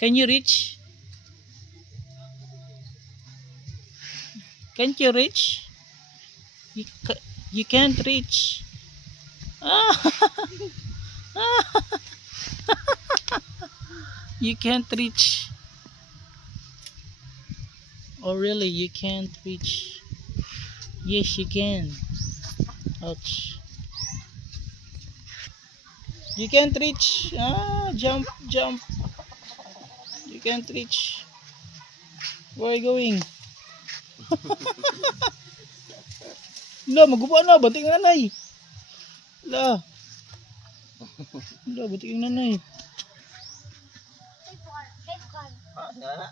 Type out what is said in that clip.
Can you reach? Can't you reach? You can't reach. Ah, you can't reach. Oh really? You can't reach? Yes, you can. Ouch. You can't reach. Ah, jump, jump. You can't reach. Where are you going? La, maguba na. Batik ang nanay. La. La, batik ang nanay. Ah, nga na.